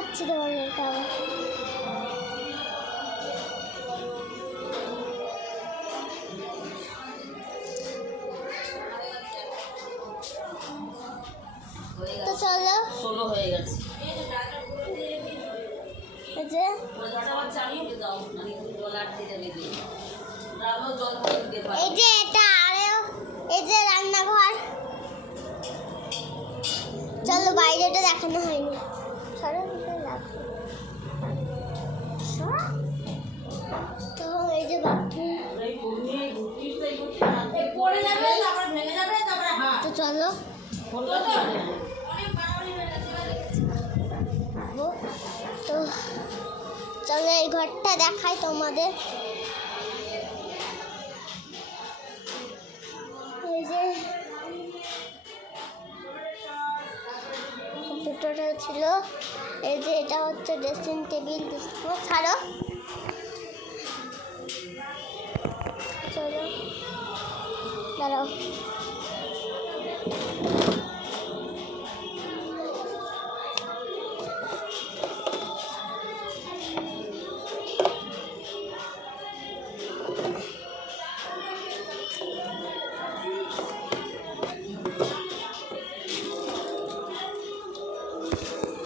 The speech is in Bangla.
দেখাচ্ছি তোমাদেরকে আবার। তো চলো, 16 হয়ে গেছে। এই যে এই যে এটা আরো, এই যে রান্নাঘর। চলো বাইরেটা দেখানো হয়নি, সরো রাখো। তো এই যে বাথরুম, তো চলো তো চলো এই ঘরটা দেখাই তোমাদের। এই যে কম্পিউটারটা ছিল, এই যে এটা হচ্ছে ড্রেসিং টেবিল। ছাড়ো, চলো দাঁড়াও।